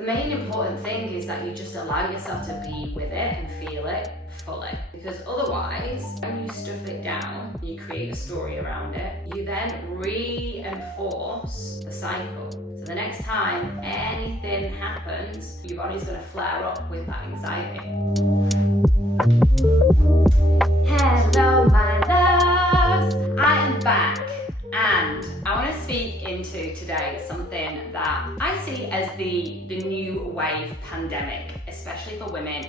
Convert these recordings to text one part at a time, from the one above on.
The main important thing is that you just allow yourself to be with it and feel it fully. Because otherwise, when you stuff it down, you create a story around it, you then reinforce the cycle. So the next time anything happens, your body's going to flare up with that anxiety. Hello, my loves! I am back. And I want to speak into today something that I see as the new wave pandemic, especially for women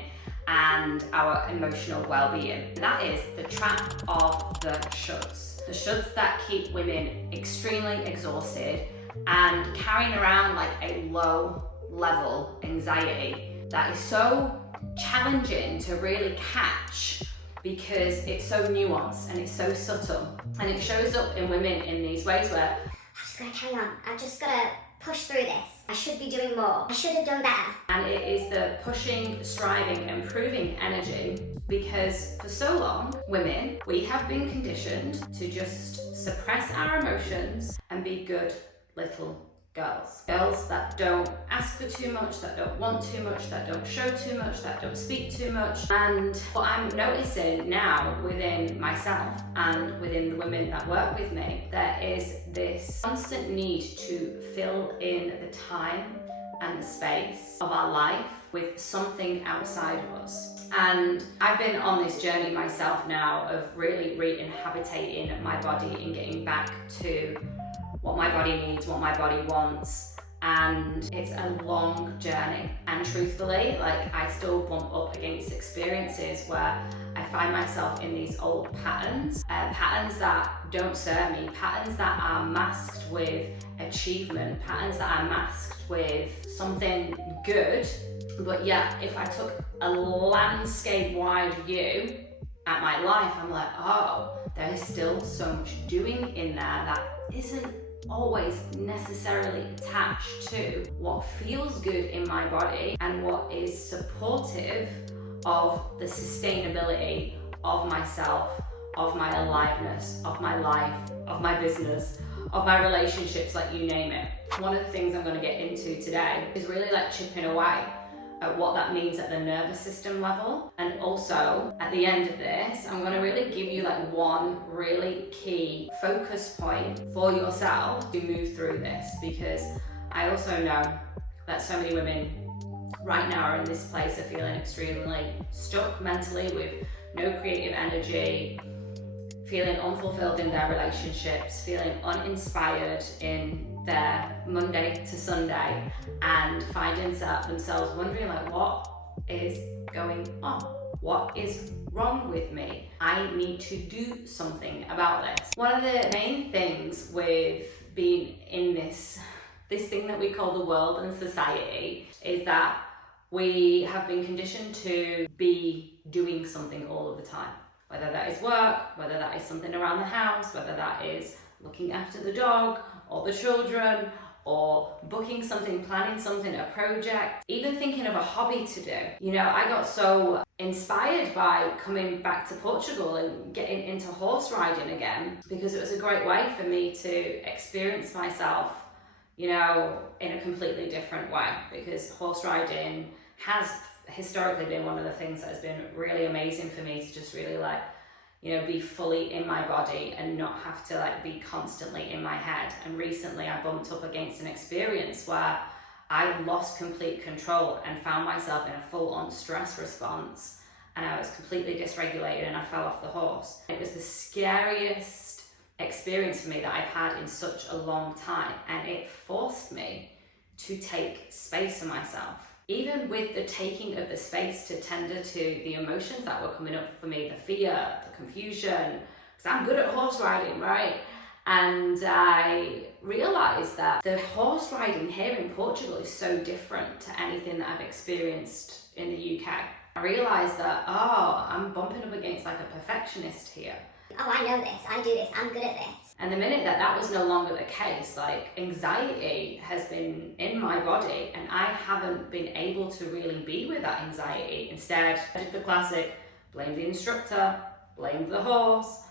and our emotional well-being. That is the trap of the shoulds. The shoulds that keep women extremely exhausted and carrying around like a low level anxiety that is so challenging to really catch, because it's so nuanced and it's so subtle, and it shows up in women in these ways where I've just got to carry on, I've just got to push through this, I should be doing more, I should have done better. And it is the pushing, striving and proving energy, because for so long, women, we have been conditioned to just suppress our emotions and be good little girls. Girls that don't ask for too much, that don't want too much, that don't show too much, that don't speak too much. And what I'm noticing now within myself and within the women that work with me, there is this constant need to fill in the time and the space of our life with something outside of us. And I've been on this journey myself now of really re-inhabiting my body and getting back to what my body needs, what my body wants, and it's a long journey. And truthfully, like, I still bump up against experiences where I find myself in these old patterns, patterns that don't serve me, patterns that are masked with achievement, patterns that are masked with something good. But yeah, if I took a landscape-wide view at my life, I'm like, oh, there is still so much doing in there that isn't always necessarily attached to what feels good in my body and what is supportive of the sustainability of myself, of my aliveness, of my life, of my business, of my relationships, like you name it. One of the things I'm going to get into today is really like chipping away at what that means at the nervous system level. And also at the end of this, I'm going to really give you like one really key focus point for yourself to move through this, because I also know that so many women right now are in this place of feeling extremely stuck mentally with no creative energy, feeling unfulfilled in their relationships, feeling uninspired in their Monday to Sunday, and finding themselves wondering like, what is going on? What is wrong with me? I need to do something about this. One of the main things with being in this thing that we call the world and society is that we have been conditioned to be doing something all of the time. Whether that is work, whether that is something around the house, whether that is looking after the dog or the children, or booking something, planning something, a project, even thinking of a hobby to do. You know, I got so inspired by coming back to Portugal and getting into horse riding again, because it was a great way for me to experience myself, you know, in a completely different way, because horse riding has historically been one of the things that has been really amazing for me to just really like, you know, be fully in my body and not have to like be constantly in my head. And recently I bumped up against an experience where I lost complete control and found myself in a full-on stress response, and I was completely dysregulated and I fell off the horse. It was the scariest experience for me that I've had in such a long time, and it forced me to take space for myself. Even with the taking of the space to tender to the emotions that were coming up for me, the fear, the confusion, because I'm good at horse riding, right? And I realized that the horse riding here in Portugal is so different to anything that I've experienced in the UK. I realized that, oh, I'm bumping up against like a perfectionist here. Oh, I know this, I do this, I'm good at this. And the minute that that was no longer the case, like, anxiety has been in my body and I haven't been able to really be with that anxiety. Instead, I did the classic, blame the instructor, blame the horse,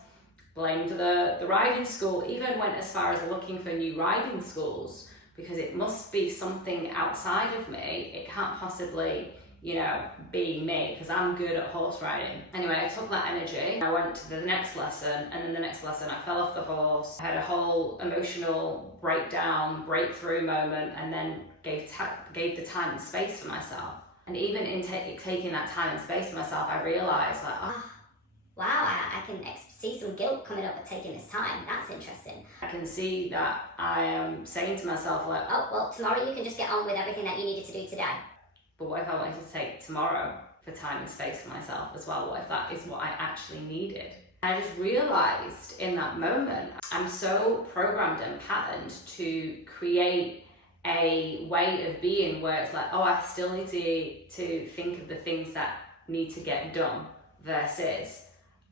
blamed the riding school, even went as far as looking for new riding schools, because it must be something outside of me. It can't possibly, be me, because I'm good at horse riding. Anyway, I took that energy, I went to the next lesson, and then the next lesson I fell off the horse, I had a whole emotional breakdown, breakthrough moment, and then gave the time and space for myself. And even in taking that time and space for myself, I realised wow, I can see some guilt coming up with taking this time. That's interesting. I can see that I am saying to myself oh, well, tomorrow you can just get on with everything that you needed to do today. But what if I wanted to take tomorrow for time and space for myself as well? What if that is what I actually needed? And I just realised in that moment, I'm so programmed and patterned to create a way of being where it's like, I still need to think of the things that need to get done, versus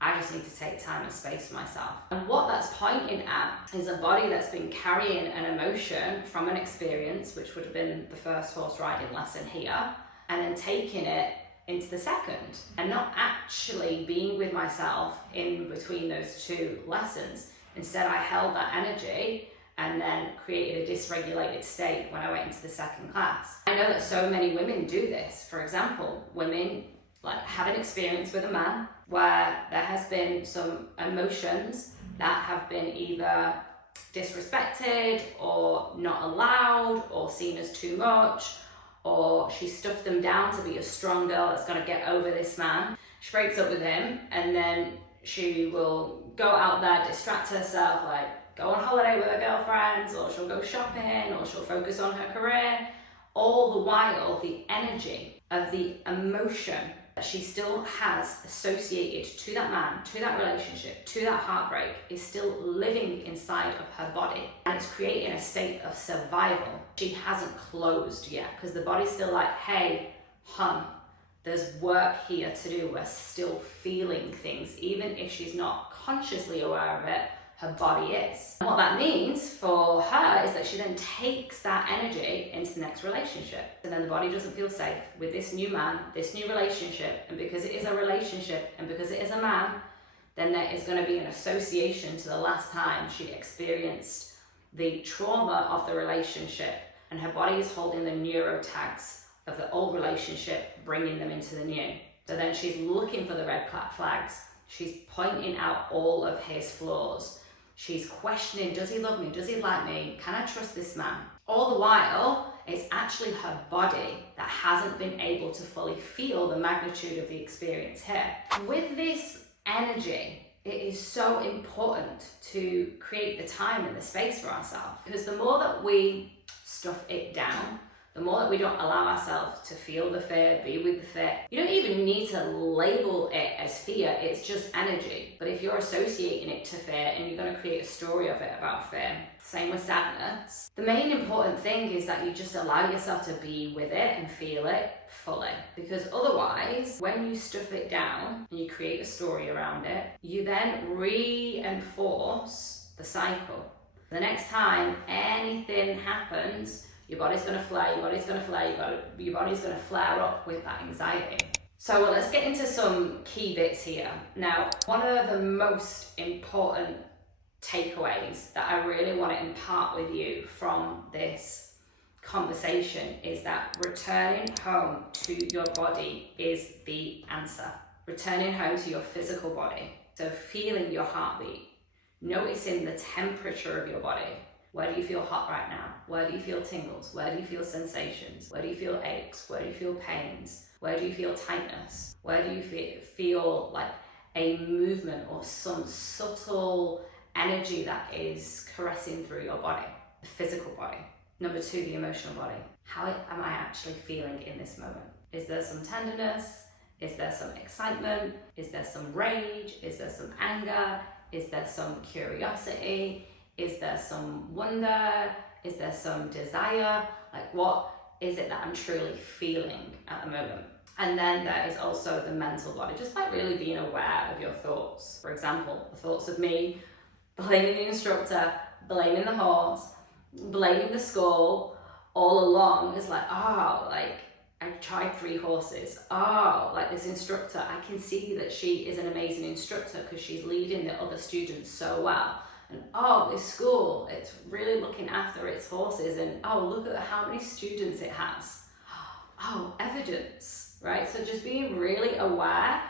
I just need to take time and space for myself. And what that's pointing at is a body that's been carrying an emotion from an experience, which would have been the first horse riding lesson here, and then taking it into the second, and not actually being with myself in between those two lessons. Instead, I held that energy and then created a dysregulated state when I went into the second class. I know that so many women do this. For example, women have an experience with a man where there has been some emotions that have been either disrespected or not allowed or seen as too much, or she stuffed them down to be a strong girl that's going to get over this man. She breaks up with him, and then she will go out there, distract herself, go on holiday with her girlfriends, or she'll go shopping, or she'll focus on her career. All the while, the energy of the emotion that she still has associated to that man, to that relationship, to that heartbreak, is still living inside of her body, and it's creating a state of survival. She hasn't closed yet, because the body's still like, hey, hun, there's work here to do. We're still feeling things, even if she's not consciously aware of it. Her body is. And what that means for her is that she then takes that energy into the next relationship. And then the body doesn't feel safe with this new man, this new relationship. And because it is a relationship and because it is a man, then there is going to be an association to the last time she experienced the trauma of the relationship. And her body is holding the neurotags of the old relationship, bringing them into the new. So then she's looking for the red flags. She's pointing out all of his flaws. She's questioning, does he love me? Does he like me? Can I trust this man? All the while, it's actually her body that hasn't been able to fully feel the magnitude of the experience here. With this energy, it is so important to create the time and the space for ourselves, because the more that we stuff it down, the more that we don't allow ourselves to feel the fear, be with the fear. You don't even need to label it as fear, it's just energy. But if you're associating it to fear and you're going to create a story of it about fear, same with sadness, the main important thing is that you just allow yourself to be with it and feel it fully. Because otherwise, when you stuff it down and you create a story around it, you then reinforce the cycle. The next time anything happens, your body's going to flare, your body's going to flare, your body's going to flare up with that anxiety. So let's get into some key bits here. Now, one of the most important takeaways that I really want to impart with you from this conversation is that returning home to your body is the answer. Returning home to your physical body. So feeling your heartbeat, noticing the temperature of your body. Where do you feel hot right now? Where do you feel tingles? Where do you feel sensations? Where do you feel aches? Where do you feel pains? Where do you feel tightness? Where do you feel like a movement or some subtle energy that is caressing through your body, the physical body? Number two, the emotional body. How am I actually feeling in this moment? Is there some tenderness? Is there some excitement? Is there some rage? Is there some anger? Is there some curiosity? Is there some wonder? Is there some desire? Like, what is it that I'm truly feeling at the moment? And then there is also the mental body, just like really being aware of your thoughts. For example, the thoughts of me blaming the instructor, blaming the horse, blaming the school all along is like, I tried 3 horses. Like this instructor, I can see that she is an amazing instructor because she's leading the other students so well. and oh, this school, it's really looking after its horses, and oh, look at how many students it has. Oh, evidence, right? So just being really aware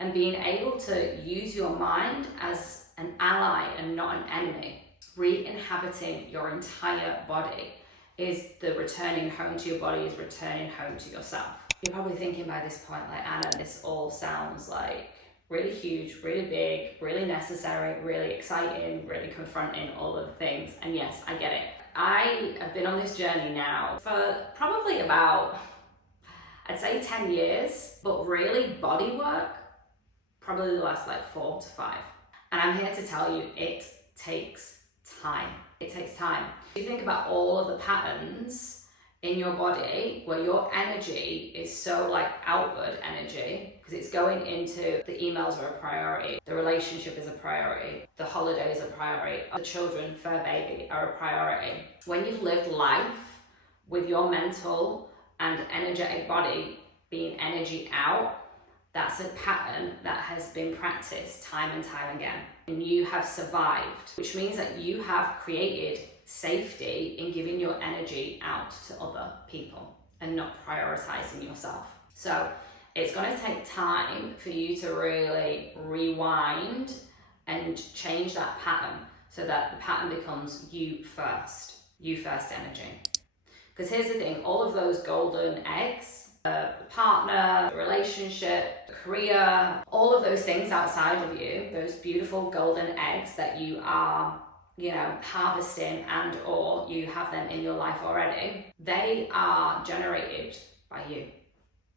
and being able to use your mind as an ally and not an enemy, re-inhabiting your entire body is the returning home to your body, is returning home to yourself. You're probably thinking by this point, like, Anna, this all sounds like really huge, really big, really necessary, really exciting, really confronting, all of the things. And yes, I get it. I have been on this journey now for probably about, I'd say 10 years, but really body work, probably the last like 4 to 5. And I'm here to tell you, it takes time. It takes time. You think about all of the patterns in your body where your energy is so like outward energy, because it's going into the emails are a priority, the relationship is a priority, the holidays are a priority, the children, fur baby are a priority. When you've lived life with your mental and energetic body being energy out, that's a pattern that has been practiced time and time again. And you have survived, which means that you have created safety in giving your energy out to other people and not prioritizing yourself. So it's going to take time for you to really rewind and change that pattern so that the pattern becomes you first energy. Because here's the thing, all of those golden eggs, the partner, the relationship, the career, all of those things outside of you, those beautiful golden eggs that you are, harvesting and or you have them in your life already, they are generated by you.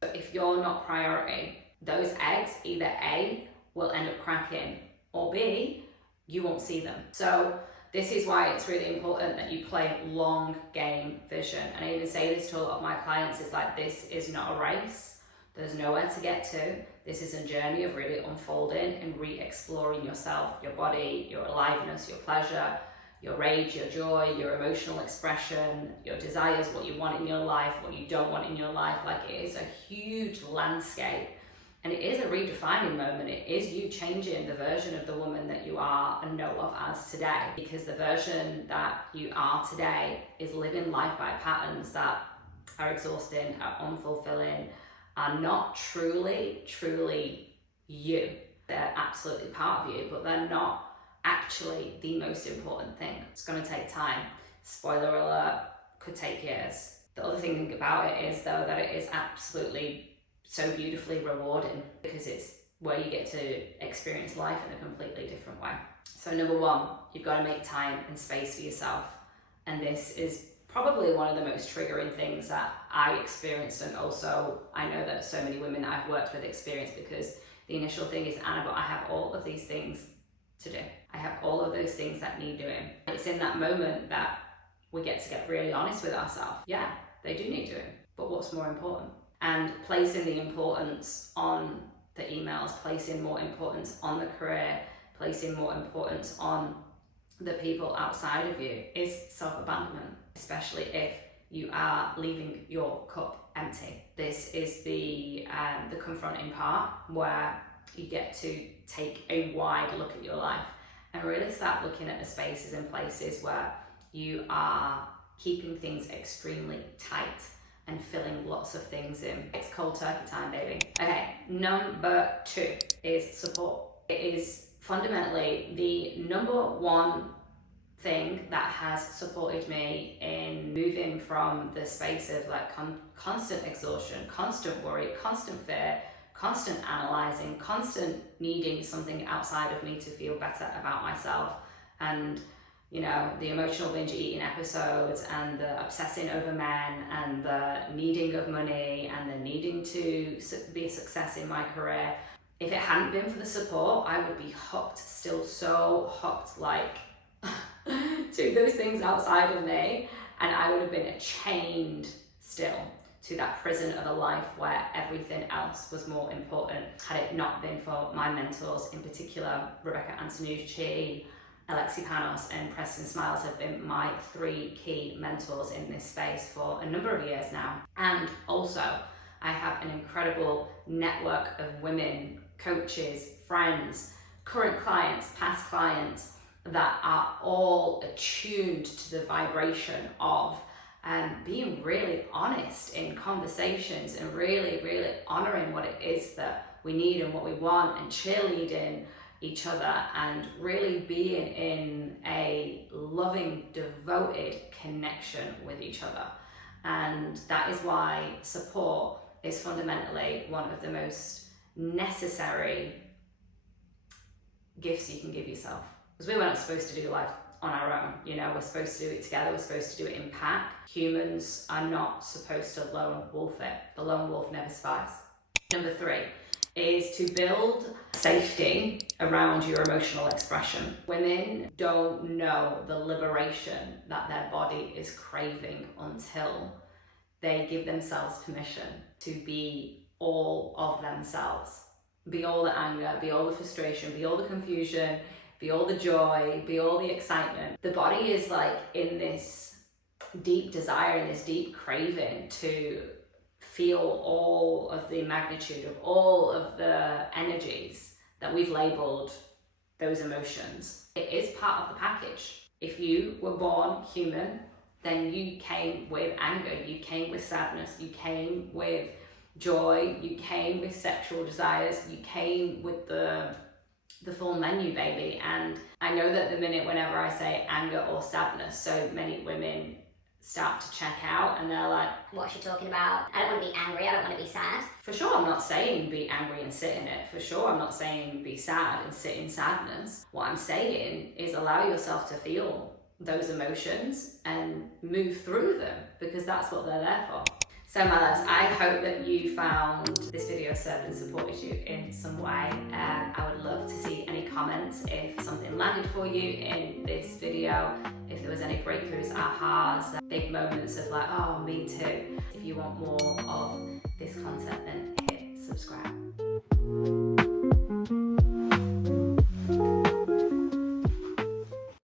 So if you're not priority, those eggs either A, will end up cracking, or B, you won't see them. So this is why it's really important that you play long game vision. And I even say this to a lot of my clients, it's like, this is not a race. There's nowhere to get to. This is a journey of really unfolding and re-exploring yourself, your body, your aliveness, your pleasure, your rage, your joy, your emotional expression, your desires, what you want in your life, what you don't want in your life. Like, it is a huge landscape. And it is a redefining moment. It is you changing the version of the woman that you are and know of as today. Because the version that you are today is living life by patterns that are exhausting, are unfulfilling, are not truly you. They're absolutely part of you, but they're not actually the most important thing. It's going to take time. Spoiler alert, could take years. The other thing about it is, though, that it is absolutely so beautifully rewarding because it's where you get to experience life in a completely different way. So number one, you've got to make time and space for yourself. And this is probably one of the most triggering things that I experienced, and also I know that so many women that I've worked with experience, because the initial thing is, Anna, but I have all of these things to do. I have all of those things that need doing. It's in that moment that we get to get really honest with ourselves. Yeah, they do need doing, but what's more important? And placing the importance on the emails, placing more importance on the career, placing more importance on the people outside of you is self-abandonment, especially if you are leaving your cup empty. This is the confronting part where you get to take a wide look at your life and really start looking at the spaces and places where you are keeping things extremely tight and filling lots of things in. It's cold turkey time, baby. Okay, number 2 is support. It is fundamentally the number one thing that has supported me in moving from the space of like constant exhaustion, constant worry, constant fear, constant analyzing, constant needing something outside of me to feel better about myself, and the emotional binge eating episodes, and the obsessing over men, and the needing of money, and the needing to be a success in my career. If it hadn't been for the support, I would be hooked, still so hooked, like to those things outside of me, and I would have been chained still to that prison of a life where everything else was more important. Had it not been for my mentors, in particular, Rebecca Antonucci, Alexi Panos and Preston Smiles have been my 3 key mentors in this space for a number of years now. And also, I have an incredible network of women, coaches, friends, current clients, past clients, that are all attuned to the vibration of being really honest in conversations and really, really honoring what it is that we need and what we want, and cheerleading each other, and really being in a loving, devoted connection with each other. And that is why support is fundamentally one of the most necessary gifts you can give yourself. Because we weren't supposed to do life on our own, you know, we're supposed to do it together, we're supposed to do it in pack. Humans are not supposed to lone wolf it. The lone wolf never survives. Number 3 is to build safety around your emotional expression. Women don't know the liberation that their body is craving until they give themselves permission to be all of themselves. Be all the anger, be all the frustration, be all the confusion, be all the joy, be all the excitement. The body is like in this deep desire and this deep craving to feel all of the magnitude of all of the energies that we've labeled those emotions. It is part of the package. If you were born human, then you came with anger, you came with sadness, you came with joy, you came with sexual desires, you came with the full menu, baby. And I know that the minute whenever I say anger or sadness, so many women start to check out and they're like, what's she talking about? I don't want to be angry, I don't want to be sad. For sure, I'm not saying be angry and sit in it. For sure, I'm not saying be sad and sit in sadness. What I'm saying is allow yourself to feel those emotions and move through them, because that's what they're there for. So my loves, I hope that you found this video served and supported you in some way. I would love to see any comments if something landed for you in this video, if there was any breakthroughs, ahas, big moments of like, oh, me too. If you want more of